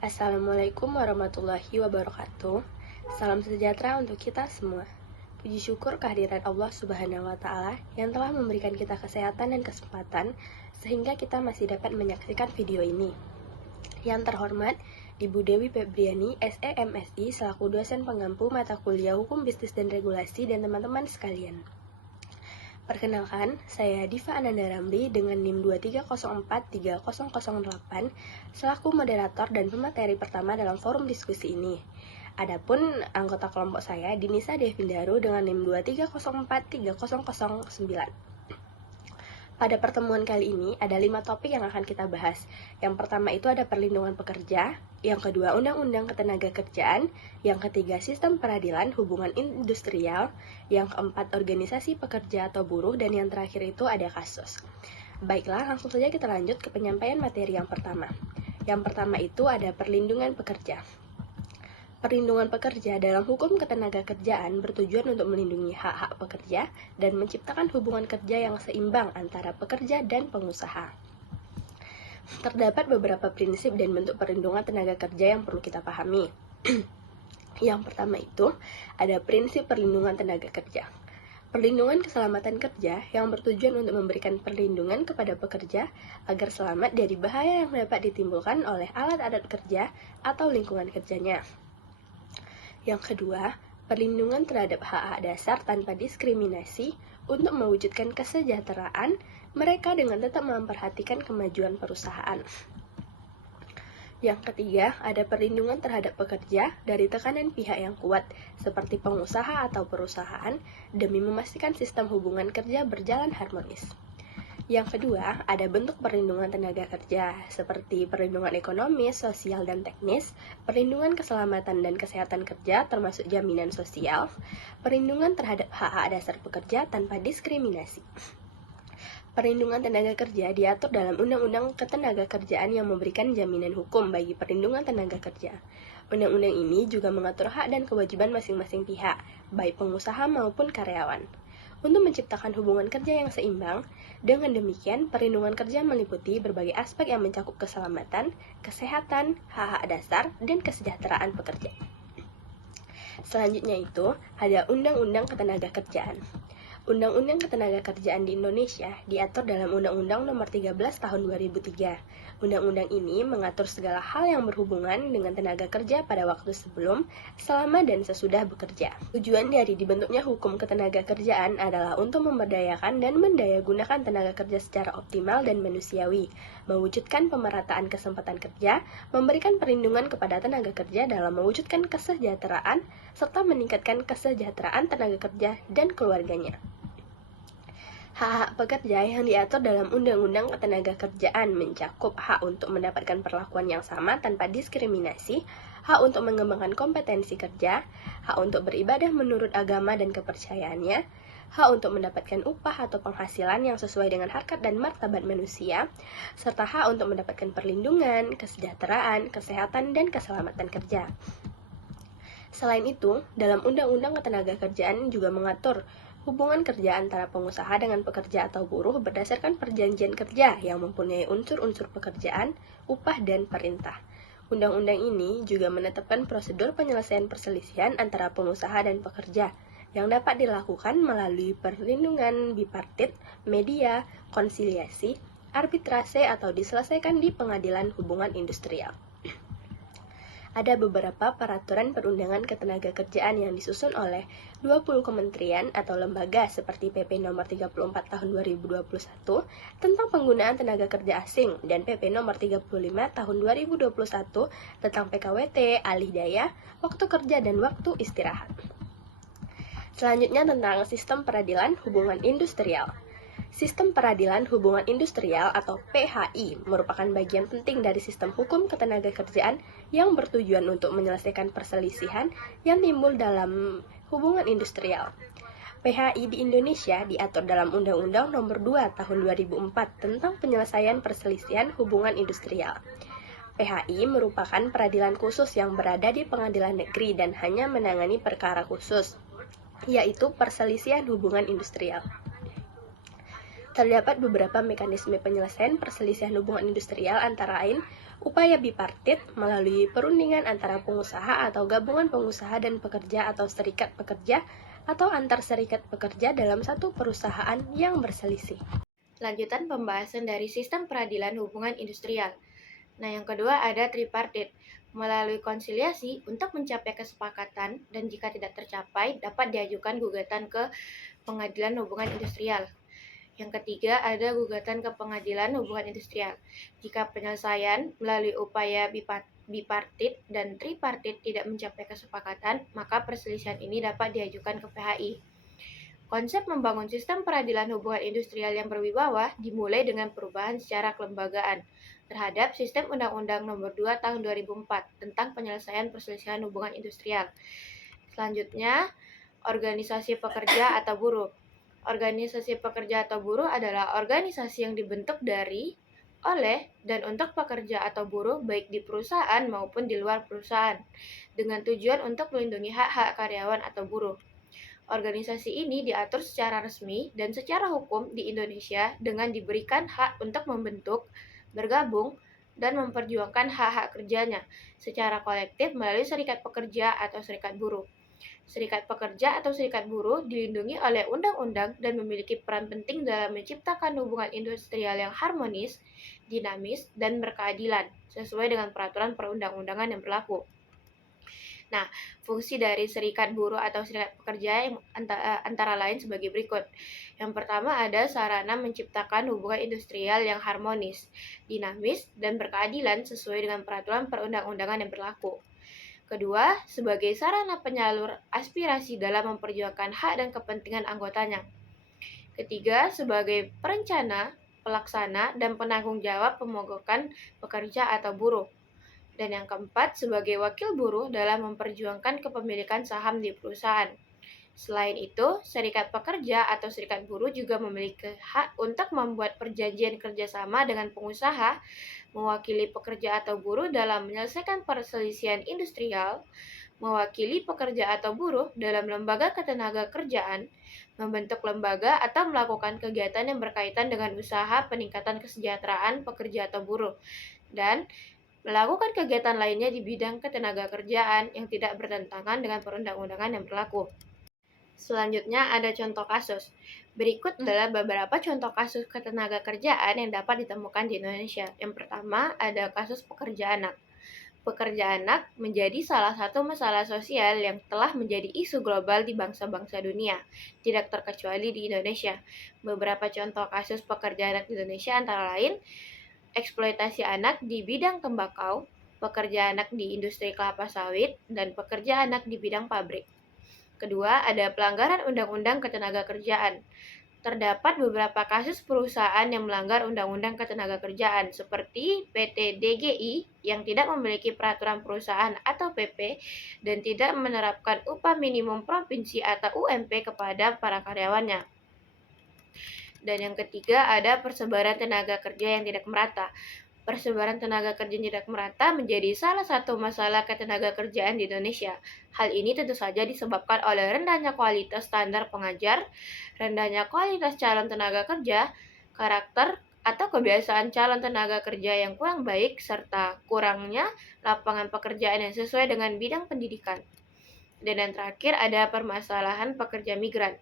Assalamualaikum warahmatullahi wabarakatuh. Salam sejahtera untuk kita semua. Puji syukur kehadiran Allah Subhanahu wa Ta'ala yang telah memberikan kita kesehatan dan kesempatan sehingga kita masih dapat menyaksikan video ini. Yang terhormat, Ibu Dewi Febriani, SE MSI, selaku dosen pengampu mata kuliah Hukum Bisnis dan Regulasi, dan teman-teman sekalian. Perkenalkan, saya Diva Ananda Ramli dengan NIM 230430008 selaku moderator dan pemateri pertama dalam forum diskusi ini. Adapun anggota kelompok saya Dinisa Devindaru dengan NIM 230430009. Pada pertemuan kali ini ada 5 topik yang akan kita bahas. Yang pertama itu ada perlindungan pekerja, yang kedua Undang-Undang Ketenagakerjaan, yang ketiga sistem peradilan hubungan industrial, yang keempat organisasi pekerja atau buruh, dan yang terakhir itu ada kasus. Baiklah, langsung saja kita lanjut ke penyampaian materi yang pertama. Yang pertama itu ada perlindungan pekerja. Perlindungan pekerja dalam hukum ketenagakerjaan bertujuan untuk melindungi hak-hak pekerja dan menciptakan hubungan kerja yang seimbang antara pekerja dan pengusaha. Terdapat beberapa prinsip dan bentuk perlindungan tenaga kerja yang perlu kita pahami. Yang pertama itu ada prinsip perlindungan tenaga kerja. Perlindungan keselamatan kerja yang bertujuan untuk memberikan perlindungan kepada pekerja agar selamat dari bahaya yang dapat ditimbulkan oleh alat-alat kerja atau lingkungan kerjanya. Yang kedua, perlindungan terhadap hak-hak dasar tanpa diskriminasi untuk mewujudkan kesejahteraan mereka dengan tetap memperhatikan kemajuan perusahaan. Yang ketiga, ada perlindungan terhadap pekerja dari tekanan pihak yang kuat, seperti pengusaha atau perusahaan, demi memastikan sistem hubungan kerja berjalan harmonis. Yang kedua, ada bentuk perlindungan tenaga kerja, seperti perlindungan ekonomis, sosial, dan teknis, perlindungan keselamatan dan kesehatan kerja termasuk jaminan sosial, perlindungan terhadap hak-hak dasar pekerja tanpa diskriminasi. Perlindungan tenaga kerja diatur dalam Undang-Undang Ketenagakerjaan yang memberikan jaminan hukum bagi perlindungan tenaga kerja. Undang-undang ini juga mengatur hak dan kewajiban masing-masing pihak, baik pengusaha maupun karyawan, untuk menciptakan hubungan kerja yang seimbang. Dengan demikian, perlindungan kerja meliputi berbagai aspek yang mencakup keselamatan, kesehatan, hak-hak dasar, dan kesejahteraan pekerja. Selanjutnya itu, ada Undang-Undang Ketenagakerjaan. Undang-Undang Ketenagakerjaan di Indonesia diatur dalam Undang-Undang Nomor 13 Tahun 2003. Undang-undang ini mengatur segala hal yang berhubungan dengan tenaga kerja pada waktu sebelum, selama, dan sesudah bekerja. Tujuan dari dibentuknya hukum ketenagakerjaan adalah untuk memberdayakan dan mendayagunakan tenaga kerja secara optimal dan manusiawi, mewujudkan pemerataan kesempatan kerja, memberikan perlindungan kepada tenaga kerja dalam mewujudkan kesejahteraan, serta meningkatkan kesejahteraan tenaga kerja dan keluarganya. Hak-hak pekerja yang diatur dalam Undang-Undang Ketenagakerjaan mencakup hak untuk mendapatkan perlakuan yang sama tanpa diskriminasi, hak untuk mengembangkan kompetensi kerja, hak untuk beribadah menurut agama dan kepercayaannya, hak untuk mendapatkan upah atau penghasilan yang sesuai dengan harkat dan martabat manusia, serta hak untuk mendapatkan perlindungan, kesejahteraan, kesehatan, dan keselamatan kerja. Selain itu, dalam Undang-Undang Ketenagakerjaan juga mengatur hubungan kerja antara pengusaha dengan pekerja atau buruh berdasarkan perjanjian kerja yang mempunyai unsur-unsur pekerjaan, upah, dan perintah. Undang-undang ini juga menetapkan prosedur penyelesaian perselisihan antara pengusaha dan pekerja yang dapat dilakukan melalui perlindungan bipartit, media, konsiliasi, arbitrase, atau diselesaikan di pengadilan hubungan industrial. Ada beberapa peraturan perundangan ketenagakerjaan yang disusun oleh 20 kementerian atau lembaga seperti PP nomor 34 tahun 2021 tentang penggunaan tenaga kerja asing dan PP nomor 35 tahun 2021 tentang PKWT, alih daya, waktu kerja, dan waktu istirahat. Selanjutnya tentang sistem peradilan hubungan industrial. Sistem peradilan hubungan industrial atau PHI merupakan bagian penting dari sistem hukum ketenagakerjaan yang bertujuan untuk menyelesaikan perselisihan yang timbul dalam hubungan industrial. PHI di Indonesia diatur dalam Undang-Undang Nomor 2 Tahun 2004 tentang penyelesaian perselisihan hubungan industrial. PHI merupakan peradilan khusus yang berada di pengadilan negeri dan hanya menangani perkara khusus, yaitu perselisihan hubungan industrial. Terdapat beberapa mekanisme penyelesaian perselisihan hubungan industrial, antara lain Upaya bipartit melalui perundingan antara pengusaha atau gabungan pengusaha dan pekerja atau serikat pekerja atau antar serikat pekerja dalam satu perusahaan yang berselisih. Lanjutan pembahasan dari sistem peradilan hubungan industrial. Nah, yang kedua ada tripartit, melalui konsiliasi untuk mencapai kesepakatan dan jika tidak tercapai dapat diajukan gugatan ke pengadilan hubungan industrial. Yang ketiga ada gugatan ke pengadilan hubungan industrial. Jika penyelesaian melalui upaya bipartit dan tripartit tidak mencapai kesepakatan, maka perselisihan ini dapat diajukan ke PHI. Konsep membangun sistem peradilan hubungan industrial yang berwibawa dimulai dengan perubahan secara kelembagaan terhadap Sistem Undang-Undang Nomor 2 Tahun 2004 tentang penyelesaian perselisihan hubungan industrial. Selanjutnya, organisasi pekerja atau buruh. Organisasi pekerja atau buruh adalah organisasi yang dibentuk dari, oleh, dan untuk pekerja atau buruh baik di perusahaan maupun di luar perusahaan, dengan tujuan untuk melindungi hak-hak karyawan atau buruh. Organisasi ini diatur secara resmi dan secara hukum di Indonesia dengan diberikan hak untuk membentuk, bergabung, dan memperjuangkan hak-hak kerjanya secara kolektif melalui serikat pekerja atau serikat buruh. Serikat pekerja atau serikat buruh dilindungi oleh undang-undang dan memiliki peran penting dalam menciptakan hubungan industrial yang harmonis, dinamis, dan berkeadilan sesuai dengan peraturan perundang-undangan yang berlaku. Nah, fungsi dari serikat buruh atau serikat pekerja yang antara lain sebagai berikut. Yang pertama ada sarana menciptakan hubungan industrial yang harmonis, dinamis, dan berkeadilan sesuai dengan peraturan perundang-undangan yang berlaku. Kedua, sebagai sarana penyalur aspirasi dalam memperjuangkan hak dan kepentingan anggotanya. Ketiga, sebagai perencana, pelaksana, dan penanggung jawab pemogokan pekerja atau buruh. Dan yang keempat, sebagai wakil buruh dalam memperjuangkan kepemilikan saham di perusahaan. Selain itu, serikat pekerja atau serikat buruh juga memiliki hak untuk membuat perjanjian kerjasama dengan pengusaha, mewakili pekerja atau buruh dalam menyelesaikan perselisihan industrial, mewakili pekerja atau buruh dalam lembaga ketenagakerjaan, membentuk lembaga atau melakukan kegiatan yang berkaitan dengan usaha peningkatan kesejahteraan pekerja atau buruh, dan melakukan kegiatan lainnya di bidang ketenagakerjaan yang tidak bertentangan dengan perundang-undangan yang berlaku. Selanjutnya ada contoh kasus. Berikut adalah beberapa contoh kasus ketenagakerjaan yang dapat ditemukan di Indonesia. Yang pertama ada kasus pekerja anak. Pekerja anak menjadi salah satu masalah sosial yang telah menjadi isu global di bangsa-bangsa dunia, tidak terkecuali di Indonesia. Beberapa contoh kasus pekerja anak di Indonesia antara lain eksploitasi anak di bidang tembakau, pekerja anak di industri kelapa sawit, dan pekerja anak di bidang pabrik. Kedua, ada pelanggaran Undang-Undang Ketenagakerjaan. Terdapat beberapa kasus perusahaan yang melanggar Undang-Undang Ketenagakerjaan seperti PT DGI yang tidak memiliki peraturan perusahaan atau PP dan tidak menerapkan upah minimum provinsi atau UMP kepada para karyawannya. Dan yang ketiga ada persebaran tenaga kerja yang tidak merata. Persebaran tenaga kerja yang tidak merata menjadi salah satu masalah ketenagakerjaan di Indonesia. Hal ini tentu saja disebabkan oleh rendahnya kualitas standar pengajar, rendahnya kualitas calon tenaga kerja, karakter atau kebiasaan calon tenaga kerja yang kurang baik, serta kurangnya lapangan pekerjaan yang sesuai dengan bidang pendidikan. Dan yang terakhir ada permasalahan pekerja migran.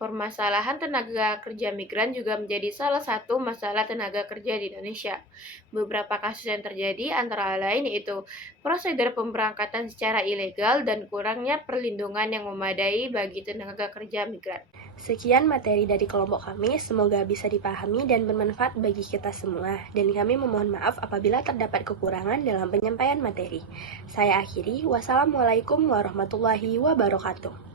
Permasalahan tenaga kerja migran juga menjadi salah satu masalah tenaga kerja di Indonesia. Beberapa kasus yang terjadi antara lain yaitu prosedur pemberangkatan secara ilegal dan kurangnya perlindungan yang memadai bagi tenaga kerja migran. Sekian materi dari kelompok kami, semoga bisa dipahami dan bermanfaat bagi kita semua. Dan kami memohon maaf apabila terdapat kekurangan dalam penyampaian materi. Saya akhiri, wassalamualaikum warahmatullahi wabarakatuh.